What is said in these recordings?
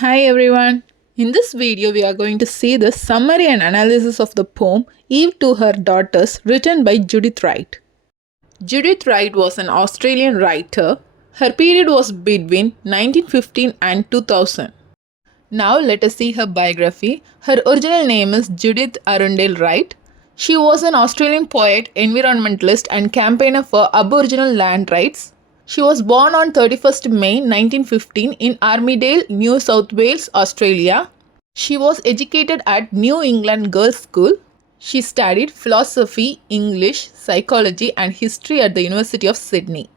Hi everyone. In this video, we are going to see the summary and analysis of the poem Eve to Her Daughters written by Judith Wright. Judith Wright was an Australian writer. Her period was between 1915 and 2000. Now let us see her biography. Her original name is Judith Arundel Wright. She was an Australian poet, environmentalist and campaigner for Aboriginal land rights. She was born on 31st May 1915 in Armidale, New South Wales, Australia. She was educated at New England Girls' School. She studied philosophy, English, psychology and history at the University of Sydney.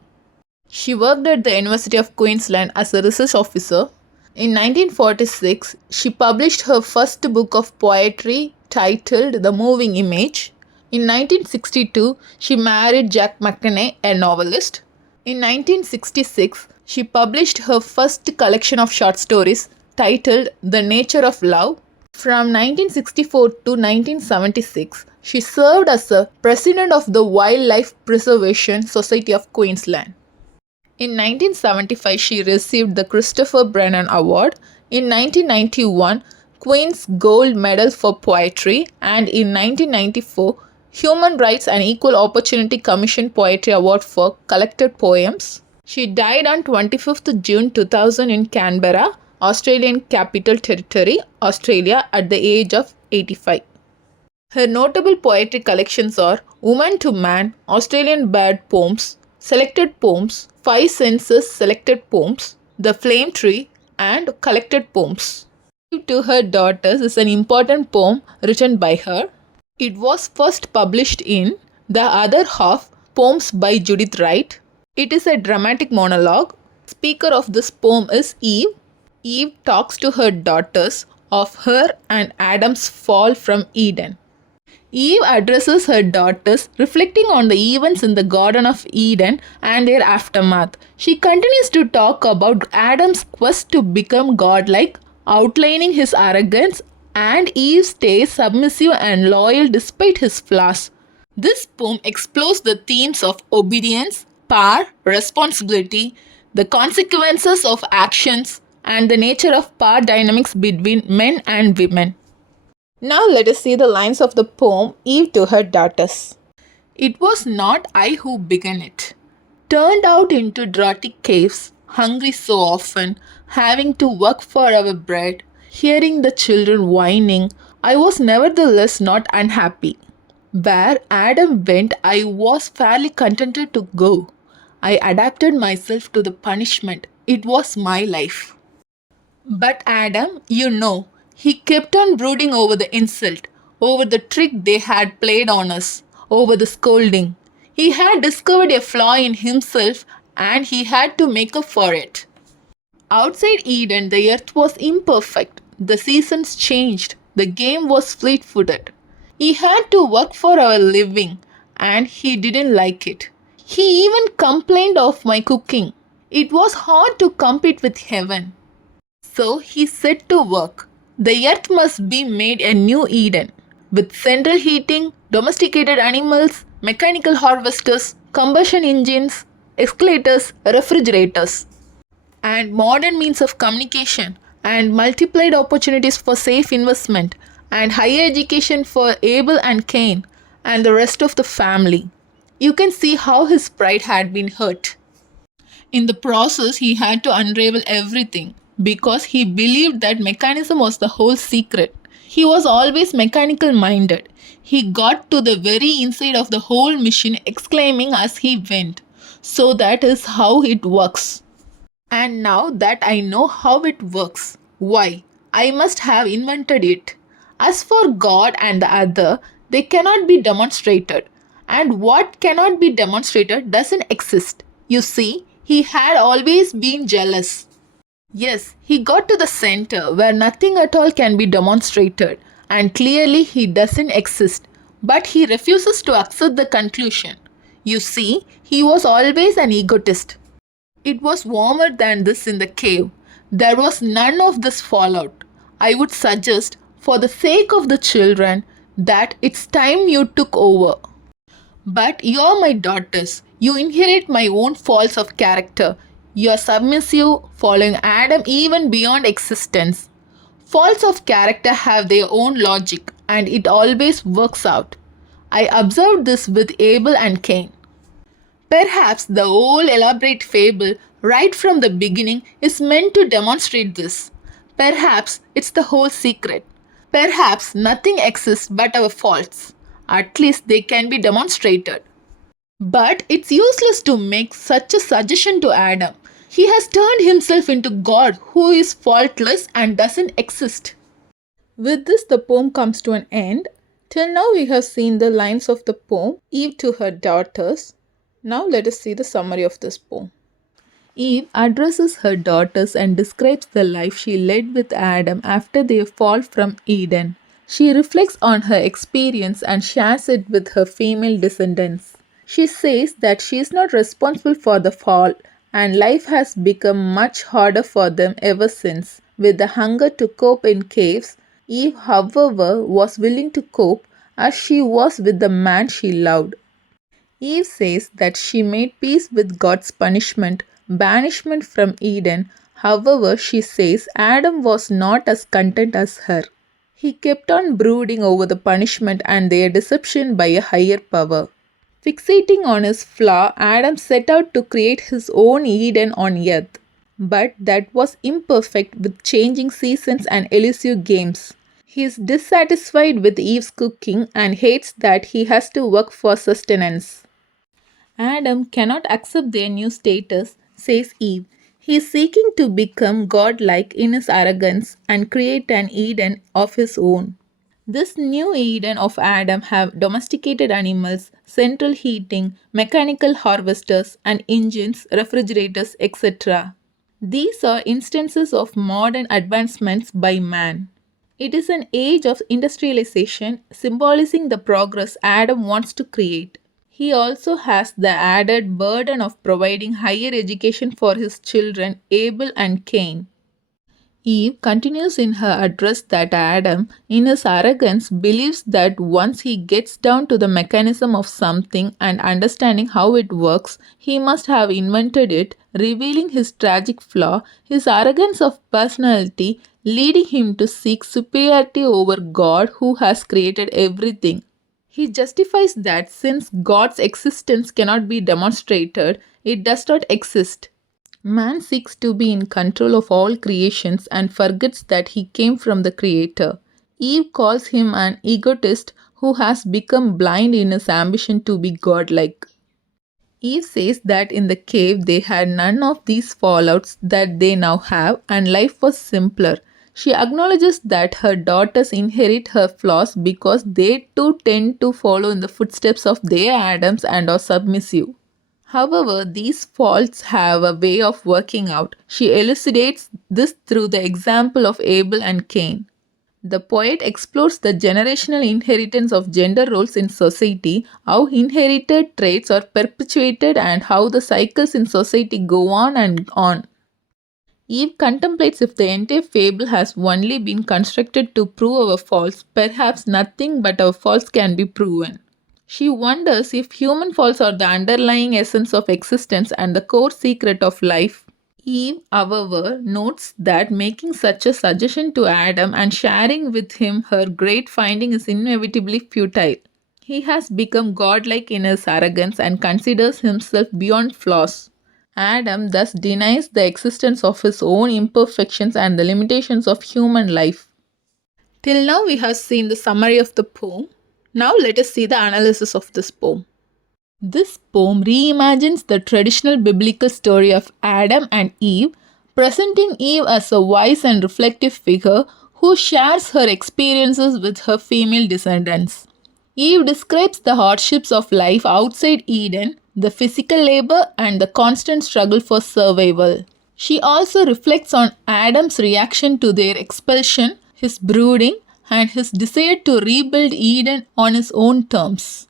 She worked at the University of Queensland as a research officer. In 1946, she published her first book of poetry titled The Moving Image. In 1962, she married Jack McKenney, a novelist. In 1966, she published her first collection of short stories titled The Nature of Love. From 1964 to 1976, she served as the president of the Wildlife Preservation Society of Queensland. In 1975, she received the Christopher Brennan Award. In 1991, Queen's Gold Medal for Poetry, and in 1994, Human Rights and Equal Opportunity Commission Poetry Award for collected poems. She died on 25th June 2000 in Canberra, Australian Capital Territory, Australia, at the age of 85. Her notable poetry collections are Woman to Man, Australian Bird Poems, Selected Poems, 5 Census Selected Poems, The Flame Tree, and Collected Poems. Eve to Her Daughters is an important poem written by her. It was first published in The Other Half, Poems by Judith Wright. It is a dramatic monologue. Speaker of this poem is Eve. Eve talks to her daughters of her and Adam's fall from Eden. Eve addresses her daughters, reflecting on the events in the Garden of Eden and their aftermath. She continues to talk about Adam's quest to become godlike, outlining his arrogance, and Eve stays submissive and loyal despite his flaws. This poem explores the themes of obedience, power, responsibility, the consequences of actions, and the nature of power dynamics between men and women. Now let us see the lines of the poem Eve to Her Daughters. It was not I who began it. Turned out into draughty caves, hungry so often, having to work for our bread, hearing the children whining, I was nevertheless not unhappy. Where Adam went, I was fairly contented to go. I adapted myself to the punishment. It was my life. But Adam, he kept on brooding over the insult, over the trick they had played on us, over the scolding. He had discovered a flaw in himself and he had to make up for it. Outside Eden, the earth was imperfect. The seasons changed. The game was fleet-footed. He had to work for our living and he didn't like it. He even complained of my cooking. It was hard to compete with heaven. So he set to work. The earth must be made a new Eden, with central heating, domesticated animals, mechanical harvesters, combustion engines, escalators, refrigerators, and modern means of communication, and multiplied opportunities for safe investment, and higher education for Abel and Cain, and the rest of the family. You can see how his pride had been hurt. In the process, he had to unravel everything, because he believed that mechanism was the whole secret. He was always mechanical minded. He got to the very inside of the whole machine, exclaiming as he went, "So that is how it works. And now that I know how it works, why, I must have invented it." As for God and the other, they cannot be demonstrated. And what cannot be demonstrated doesn't exist. You see, he had always been jealous. Yes, he got to the center where nothing at all can be demonstrated, and clearly he doesn't exist, but he refuses to accept the conclusion. You see, he was always an egotist. It was warmer than this in the cave. There was none of this fallout. I would suggest, for the sake of the children, that it's time you took over. But you're my daughters. You inherit my own faults of character. You are submissive, following Adam even beyond existence. Faults of character have their own logic, and it always works out. I observed this with Abel and Cain. Perhaps the whole elaborate fable, right from the beginning, is meant to demonstrate this. Perhaps it's the whole secret. Perhaps nothing exists but our faults. At least they can be demonstrated. But it's useless to make such a suggestion to Adam. He has turned himself into God who is faultless and doesn't exist. With this, the poem comes to an end. Till now, we have seen the lines of the poem, Eve to her daughters. Now, let us see the summary of this poem. Eve addresses her daughters and describes the life she led with Adam after their fall from Eden. She reflects on her experience and shares it with her female descendants. She says that she is not responsible for the fall, and life has become much harder for them ever since. With the hunger to cope in caves, Eve, however, was willing to cope as she was with the man she loved. Eve says that she made peace with God's punishment, banishment from Eden. However, she says Adam was not as content as her. He kept on brooding over the punishment and their deception by a higher power. Fixating on his flaw, Adam set out to create his own Eden on earth. But that was imperfect with changing seasons and elusive games. He is dissatisfied with Eve's cooking and hates that he has to work for sustenance. Adam cannot accept their new status, says Eve. He is seeking to become godlike in his arrogance and create an Eden of his own. This new Eden of Adam have domesticated animals, central heating, mechanical harvesters and engines, refrigerators, etc. These are instances of modern advancements by man. It is an age of industrialization, symbolizing the progress Adam wants to create. He also has the added burden of providing higher education for his children Abel and Cain. Eve continues in her address that Adam, in his arrogance, believes that once he gets down to the mechanism of something and understanding how it works, he must have invented it, revealing his tragic flaw, his arrogance of personality, leading him to seek superiority over God who has created everything. He justifies that since God's existence cannot be demonstrated, it does not exist. Man seeks to be in control of all creations and forgets that he came from the Creator. Eve calls him an egotist who has become blind in his ambition to be godlike. Eve says that in the cave they had none of these fallouts that they now have and life was simpler. She acknowledges that her daughters inherit her flaws because they too tend to follow in the footsteps of their Adams and are submissive. However, these faults have a way of working out. She elucidates this through the example of Abel and Cain. The poet explores the generational inheritance of gender roles in society, how inherited traits are perpetuated, and how the cycles in society go on and on. Eve contemplates if the entire fable has only been constructed to prove our faults, perhaps nothing but our faults can be proven. She wonders if human faults are the underlying essence of existence and the core secret of life. Eve, however, notes that making such a suggestion to Adam and sharing with him her great finding is inevitably futile. He has become godlike in his arrogance and considers himself beyond flaws. Adam thus denies the existence of his own imperfections and the limitations of human life. Till now, we have seen the summary of the poem. Now let us see the analysis of this poem. This poem reimagines the traditional biblical story of Adam and Eve, presenting Eve as a wise and reflective figure who shares her experiences with her female descendants. Eve describes the hardships of life outside Eden, the physical labor, and the constant struggle for survival. She also reflects on Adam's reaction to their expulsion, his brooding, and his desire to rebuild Eden on his own terms.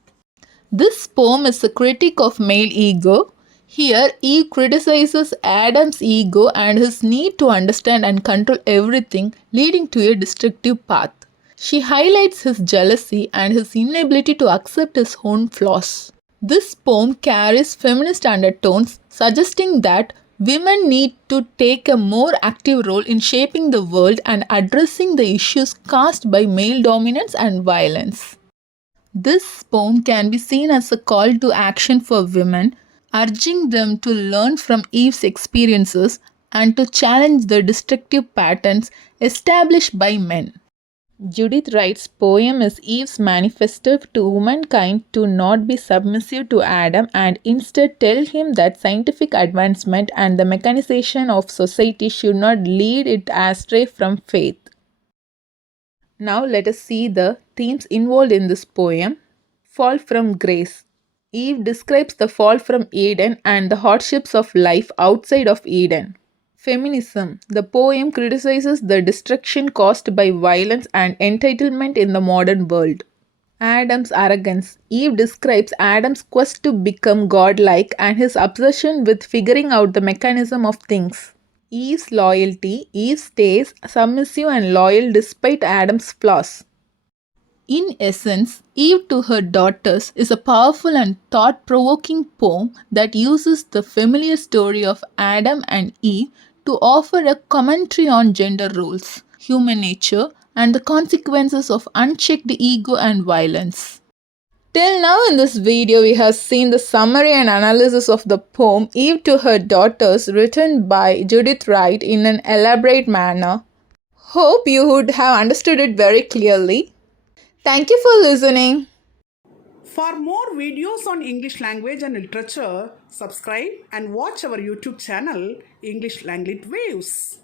This poem is a critique of male ego. Here, Eve criticizes Adam's ego and his need to understand and control everything, leading to a destructive path. She highlights his jealousy and his inability to accept his own flaws. This poem carries feminist undertones, suggesting that Women need to take a more active role in shaping the world and addressing the issues caused by male dominance and violence. This poem can be seen as a call to action for women, urging them to learn from Eve's experiences and to challenge the destructive patterns established by men. Judith Wright's poem is Eve's manifesto to womankind to not be submissive to Adam and instead tell him that scientific advancement and the mechanization of society should not lead it astray from faith. Now let us see the themes involved in this poem. Fall from grace. Eve describes the fall from Eden and the hardships of life outside of Eden. Feminism. The poem criticizes the destruction caused by violence and entitlement in the modern world. Adam's arrogance. Eve describes Adam's quest to become godlike and his obsession with figuring out the mechanism of things. Eve's loyalty. Eve stays submissive and loyal despite Adam's flaws. In essence, Eve to her daughters is a powerful and thought-provoking poem that uses the familiar story of Adam and Eve to offer a commentary on gender roles, human nature, and the consequences of unchecked ego and violence. Till now in this video, we have seen the summary and analysis of the poem Eve to her daughters written by Judith Wright in an elaborate manner. Hope you would have understood it very clearly. Thank you for listening. For more videos on English language and literature, subscribe and watch our YouTube channel English Language Waves.